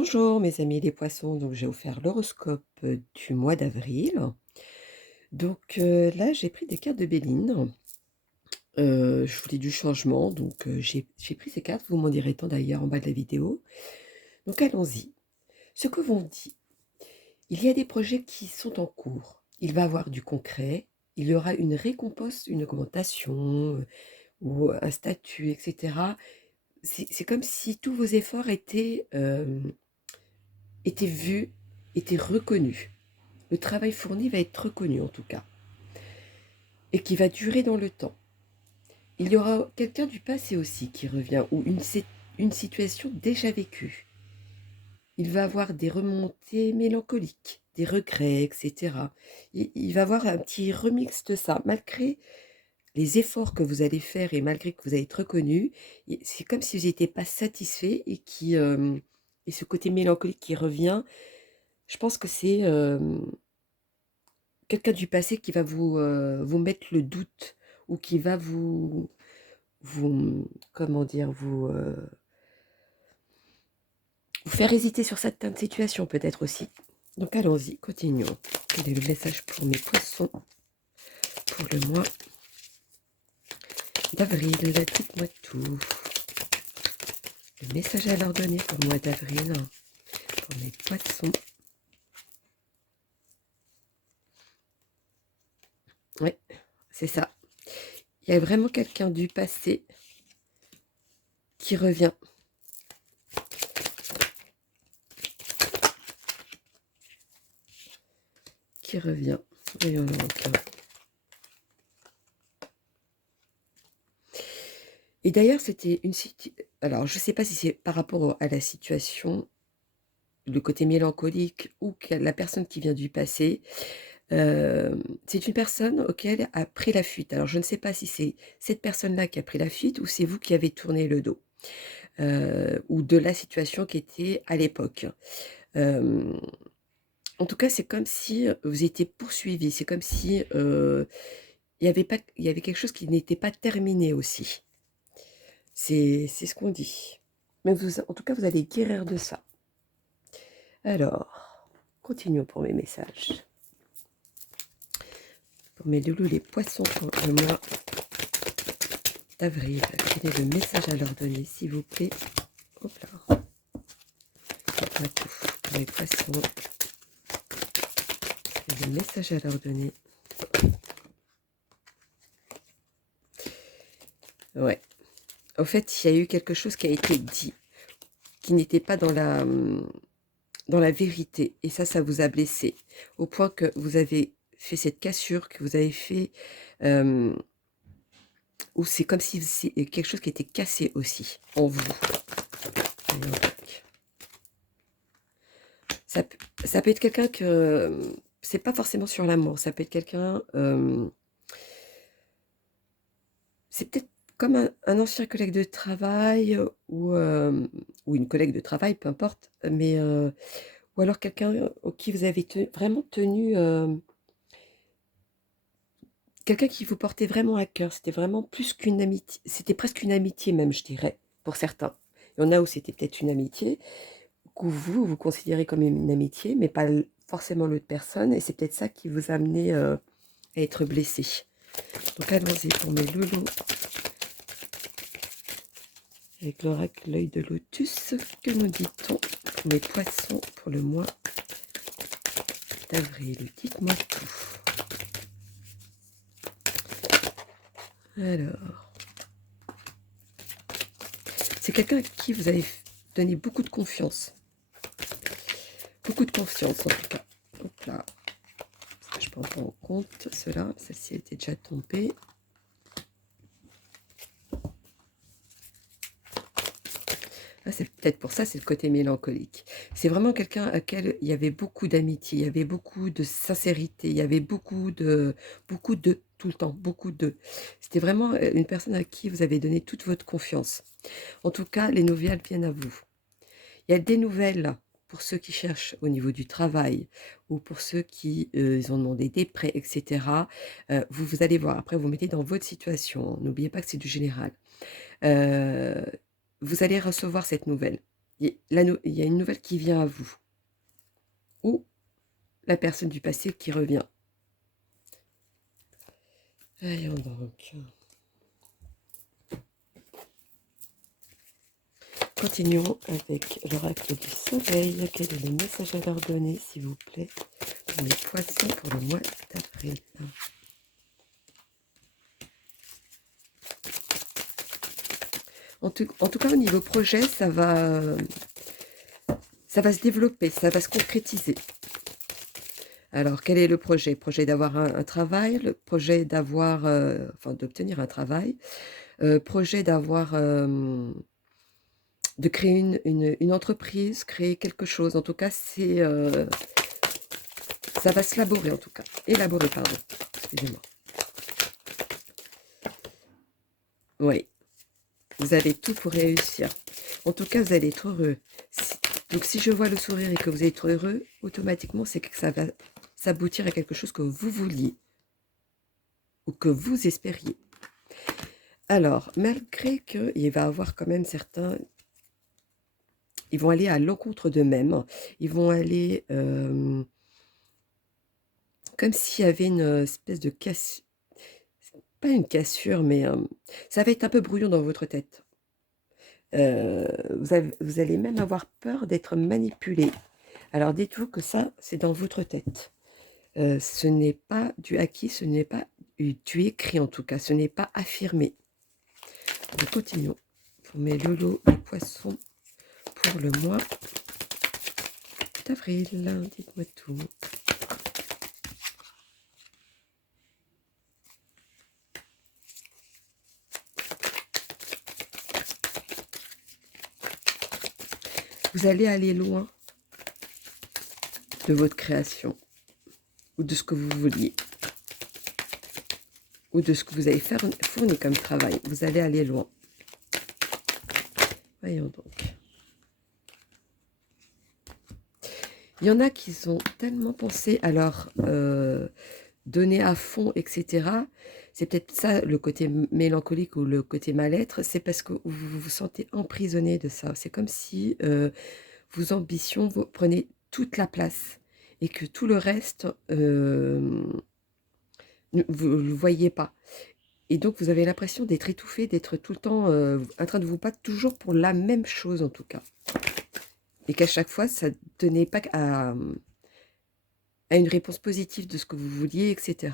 Bonjour mes amis les poissons, donc j'ai offert l'horoscope du mois d'avril. Donc là j'ai pris des cartes de Béline. Je voulais du changement, donc j'ai pris ces cartes, vous m'en direz tant d'ailleurs en bas de la vidéo. Donc allons-y. Ce que l'on dit, il y a des projets qui sont en cours. Il va y avoir du concret, il y aura une récompense, une augmentation ou un statut, etc. C'est comme si tous vos efforts étaient vus, étaient reconnus. Le travail fourni va être reconnu en tout cas, et qui va durer dans le temps. Il y aura quelqu'un du passé aussi qui revient, ou une situation déjà vécue. Il va avoir des remontées mélancoliques, des regrets, etc. Il va avoir un petit remix de ça, malgré les efforts que vous allez faire et malgré que vous allez être reconnu. C'est comme si vous n'étiez pas satisfait et ce côté mélancolique qui revient. Je pense que c'est quelqu'un du passé qui va vous mettre le doute ou qui va comment dire? Vous faire hésiter sur certaines situations peut-être aussi. Donc allons-y, continuons. Quel est le message pour mes poissons pour le mois d'avril? Dites-moi tout. Le message à leur donner pour le mois d'avril, pour mes poissons. Oui, c'est ça. Il y a vraiment quelqu'un du passé qui revient. Qui revient. Voyons donc. Et d'ailleurs, c'était une situation. Alors, je ne sais pas si c'est par rapport à la situation, le côté mélancolique ou la personne qui vient du passé. C'est une personne auquel a pris la fuite. Alors, je ne sais pas si c'est cette personne-là qui a pris la fuite ou c'est vous qui avez tourné le dos, ou de la situation qui était à l'époque. En tout cas, c'est comme si vous étiez poursuivi. C'est comme si il y avait quelque chose qui n'était pas terminé aussi. C'est ce qu'on dit. Mais en tout cas, vous allez guérir de ça. Alors, continuons pour mes messages. Pour mes loulous, les poissons pour le mois d'avril. Quel est le message à leur donner, s'il vous plaît? Hop là. Dites-moi tout. Pour mes poissons. Quel est le message à leur donner? Ouais. Au fait, il y a eu quelque chose qui a été dit, qui n'était pas dans la vérité. Et ça vous a blessé. Au point que vous avez fait cette cassure, que vous avez fait... ou c'est comme si c'est quelque chose qui était cassé aussi, en vous. Voyons donc. Ça peut être quelqu'un que... c'est pas forcément sur l'amour, ça peut être quelqu'un... c'est peut-être comme un ancien collègue de travail ou une collègue de travail, peu importe, mais ou alors quelqu'un au qui vous avez vraiment tenu, quelqu'un qui vous portait vraiment à cœur. C'était vraiment plus qu'une amitié, c'était presque une amitié même, je dirais, pour certains. Il y en a où c'était peut-être une amitié, que vous considérez comme une amitié, mais pas forcément l'autre personne, et c'est peut-être ça qui vous a amené à être blessé. Donc allons-y pour mes loulous. Avec l'oracle l'œil de lotus, que nous dit-on pour mes poissons pour le mois d'avril? Dites-moi tout. Alors, c'est quelqu'un à qui vous avez donné beaucoup de confiance. Beaucoup de confiance en tout cas. Hop là. Parce que je prends pas en compte cela. Celle-ci était déjà tombée. Ah, c'est peut-être pour ça, c'est le côté mélancolique. C'est vraiment quelqu'un à qui il y avait beaucoup d'amitié, il y avait beaucoup de sincérité, il y avait beaucoup de, tout le temps, beaucoup de. C'était vraiment une personne à qui vous avez donné toute votre confiance. En tout cas, les nouvelles viennent à vous. Il y a des nouvelles pour ceux qui cherchent au niveau du travail ou pour ceux qui ils ont demandé des prêts, etc. Vous allez voir, après vous mettez dans votre situation, n'oubliez pas que c'est du général. Euh, vous allez recevoir cette nouvelle. il y a une nouvelle qui vient à vous. Ou la personne du passé qui revient. Voyons donc. Continuons avec l'oracle du soleil. Quel est le message à leur donner, s'il vous plaît, pour les poissons pour le mois d'avril? En tout cas, au niveau projet, ça va se développer, ça va se concrétiser. Alors, quel est le projet? Projet d'avoir un travail, le projet d'avoir, enfin, d'obtenir un travail, projet d'avoir, de créer une entreprise, créer quelque chose. En tout cas, c'est, ça va se laborer, en tout cas. Élaborer, pardon. Excusez-moi. Oui, vous avez tout pour réussir. En tout cas, vous allez être heureux. Donc, si je vois le sourire et que vous êtes heureux, automatiquement, c'est que ça va s'aboutir à quelque chose que vous vouliez ou que vous espériez. Alors, malgré qu'il va y avoir quand même certains... Ils vont aller à l'encontre d'eux-mêmes. Ils vont aller... comme s'il y avait une espèce de cassure. Pas une cassure, mais ça va être un peu brouillon dans votre tête. Vous allez même avoir peur d'être manipulé. Alors, dites-vous que ça, c'est dans votre tête. Ce n'est pas du acquis, ce n'est pas du écrit en tout cas, ce n'est pas affirmé. Nous continuons pour mes lolos, les poissons, pour le mois d'avril. Dites-moi tout. Vous allez aller loin de votre création ou de ce que vous vouliez ou de ce que vous avez fourni comme travail. Vous allez aller loin. Voyons donc. Il y en a qui sont tellement pensés à leur donner à fond, etc. C'est peut-être ça le côté mélancolique ou le côté mal-être. C'est parce que vous vous sentez emprisonné de ça. C'est comme si vos ambitions, vous prenez toute la place et que tout le reste, vous ne le voyez pas. Et donc, vous avez l'impression d'être étouffé, d'être tout le temps en train de vous battre toujours pour la même chose, en tout cas. Et qu'à chaque fois, ça ne tenait pas à une réponse positive de ce que vous vouliez, etc.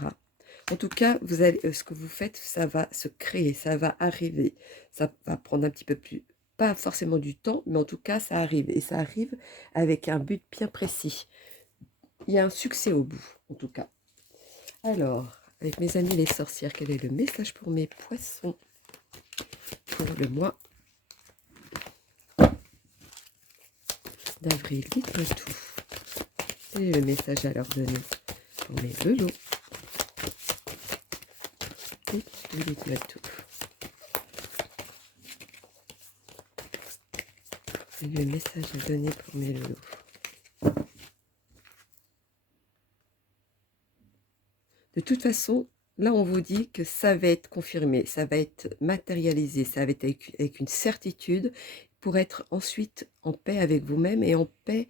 En tout cas, vous allez, ce que vous faites, ça va se créer, ça va arriver. Ça va prendre un petit peu plus, pas forcément du temps, mais en tout cas, ça arrive. Et ça arrive avec un but bien précis. Il y a un succès au bout, en tout cas. Alors, avec mes amis les sorcières, quel est le message pour mes poissons pour le mois d'avril? Dites-moi tout. Quel est le message à leur donner pour mes velours? Dites-moi tout. Quel est le message à donner pour mes velours? De toute façon, là, on vous dit que ça va être confirmé, ça va être matérialisé, ça va être avec une certitude pour être ensuite en paix avec vous-même et en paix.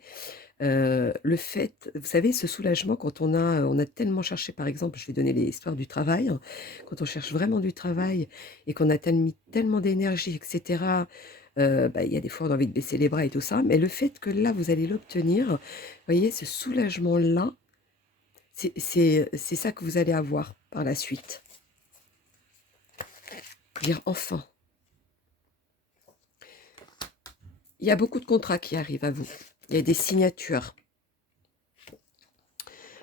Le fait, vous savez, ce soulagement quand on a tellement cherché, par exemple, je vais donner l'histoire du travail, hein, quand on cherche vraiment du travail et qu'on a mis tellement d'énergie, etc., il y a des fois on a envie de baisser les bras et tout ça, mais le fait que là, vous allez l'obtenir, vous voyez, ce soulagement-là, c'est ça que vous allez avoir par la suite. Dire enfin. Il y a beaucoup de contrats qui arrivent à vous. Il y a des signatures.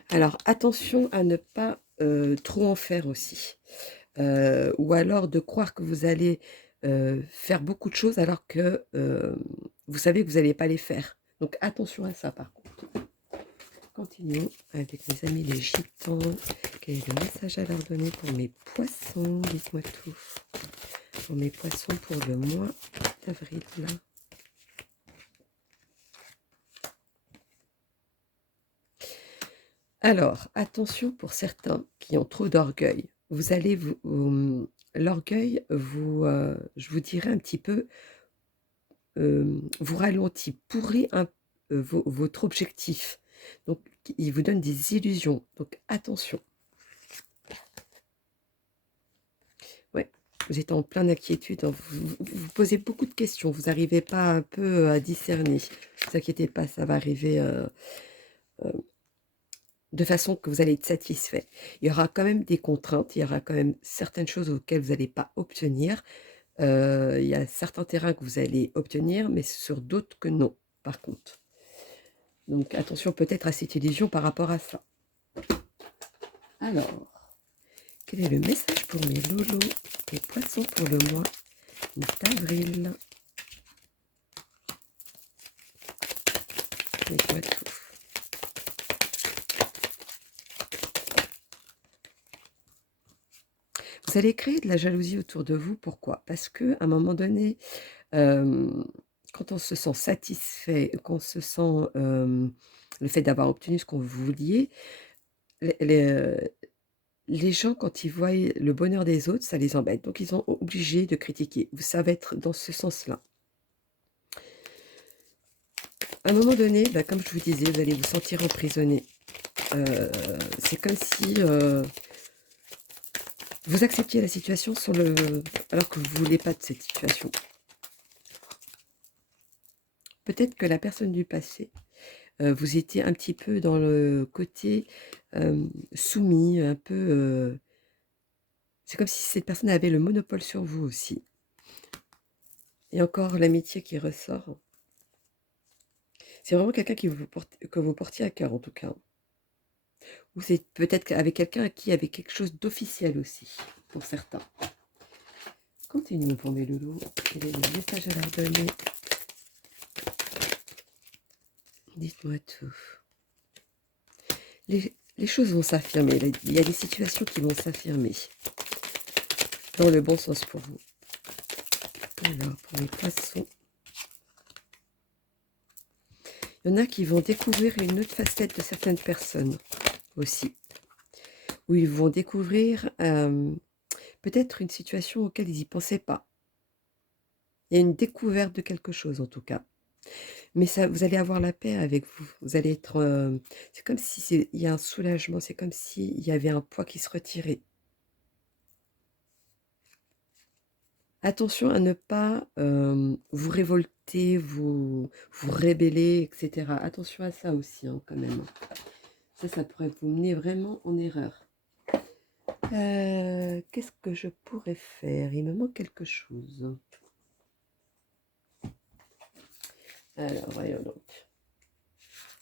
Alors, attention à ne pas trop en faire aussi. Ou alors de croire que vous allez faire beaucoup de choses alors que vous savez que vous n'allez pas les faire. Donc, attention à ça, par contre. Continuons avec mes amis les gitans. Quel est le message à leur donner pour mes poissons? Dites-moi tout. Pour mes poissons pour le mois d'avril. Alors, attention pour certains qui ont trop d'orgueil. Vous allez l'orgueil, je vous dirais un petit peu, vous ralentit, pourrit votre objectif. Donc, il vous donne des illusions. Donc, attention. Ouais, vous êtes en pleine inquiétude. Hein. Vous posez beaucoup de questions. Vous n'arrivez pas un peu à discerner. Ne vous inquiétez pas, ça va arriver de façon que vous allez être satisfait. Il y aura quand même des contraintes. Il y aura quand même certaines choses auxquelles vous n'allez pas obtenir. Il y a certains terrains que vous allez obtenir, mais sur d'autres que non, par contre. Donc, attention peut-être à cette illusion par rapport à ça. Alors, quel est le message pour mes lolos et poissons pour le mois d'avril? Dites-moi tout. Vous allez créer de la jalousie autour de vous. Pourquoi? Parce qu'à un moment donné, quand on se sent satisfait, qu'on se sent le fait d'avoir obtenu ce qu'on vouliez, les gens, quand ils voient le bonheur des autres, ça les embête. Donc, ils sont obligés de critiquer. Ça va être dans ce sens-là. À un moment donné, comme je vous disais, vous allez vous sentir emprisonné. C'est comme si vous acceptiez la situation alors que vous ne voulez pas de cette situation. Peut-être que la personne du passé, vous étiez un petit peu dans le côté soumis, un peu... c'est comme si cette personne avait le monopole sur vous aussi. Et encore l'amitié qui ressort. C'est vraiment quelqu'un que vous portiez à cœur, en tout cas. Ou c'est peut-être avec quelqu'un qui avait quelque chose d'officiel aussi, pour certains. Continuons pour mes loulous. Quel est le message à leur donner? Dites-moi tout. Les choses vont s'affirmer. Il y a des situations qui vont s'affirmer. Dans le bon sens pour vous. Alors, pour les poissons. Il y en a qui vont découvrir une autre facette de certaines personnes aussi. Où ils vont découvrir peut-être une situation auquel ils n'y pensaient pas. Il y a une découverte de quelque chose en tout cas. Mais ça, vous allez avoir la paix avec vous. Vous allez être... c'est comme si il y a un soulagement. C'est comme s'il y avait un poids qui se retirait. Attention à ne pas vous révolter, vous rébeller, etc. Attention à ça aussi, hein, quand même. Ça pourrait vous mener vraiment en erreur. Qu'est-ce que je pourrais faire? Il me manque quelque chose. Alors, voyons donc.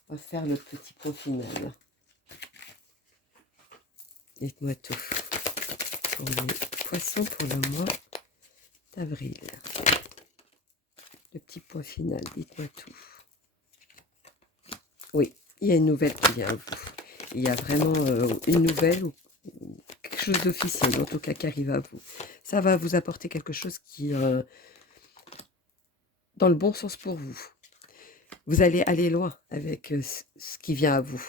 On va faire le petit point final. Dites-moi tout. Pour les poissons pour le mois d'avril. Le petit point final, dites-moi tout. Oui, il y a une nouvelle qui vient à vous. Il y a vraiment une nouvelle ou quelque chose d'officiel, en tout cas, qui arrive à vous. Ça va vous apporter quelque chose qui... dans le bon sens pour vous. Vous allez aller loin avec ce qui vient à vous.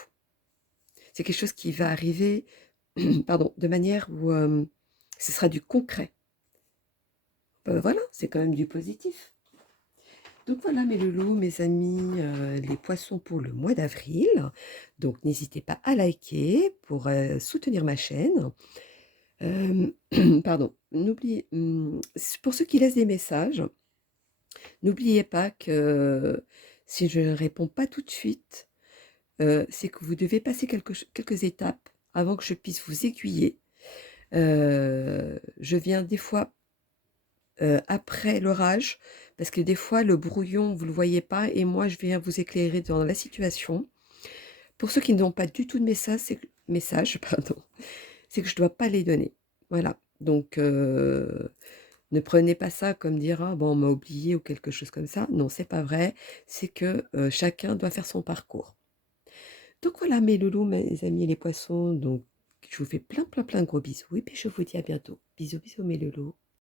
C'est quelque chose qui va arriver pardon, de manière où ce sera du concret. Voilà, c'est quand même du positif. Donc voilà mes loulous, mes amis, les poissons pour le mois d'avril. Donc n'hésitez pas à liker pour soutenir ma chaîne. Pardon, n'oubliez, pour ceux qui laissent des messages, n'oubliez pas que si je ne réponds pas tout de suite, c'est que vous devez passer quelques étapes avant que je puisse vous aiguiller. Je viens des fois après l'orage, parce que des fois le brouillon, vous ne le voyez pas, et moi je viens vous éclairer dans la situation. Pour ceux qui n'ont pas du tout de message, pardon, c'est que je ne dois pas les donner. Voilà, donc ne prenez pas ça comme dire ah, bon, on m'a oublié ou quelque chose comme ça. Non, c'est pas vrai. C'est que chacun doit faire son parcours. Donc voilà mes loulous, mes amis les poissons. Donc je vous fais plein de gros bisous et puis je vous dis à bientôt. Bisous, bisous mes loulous.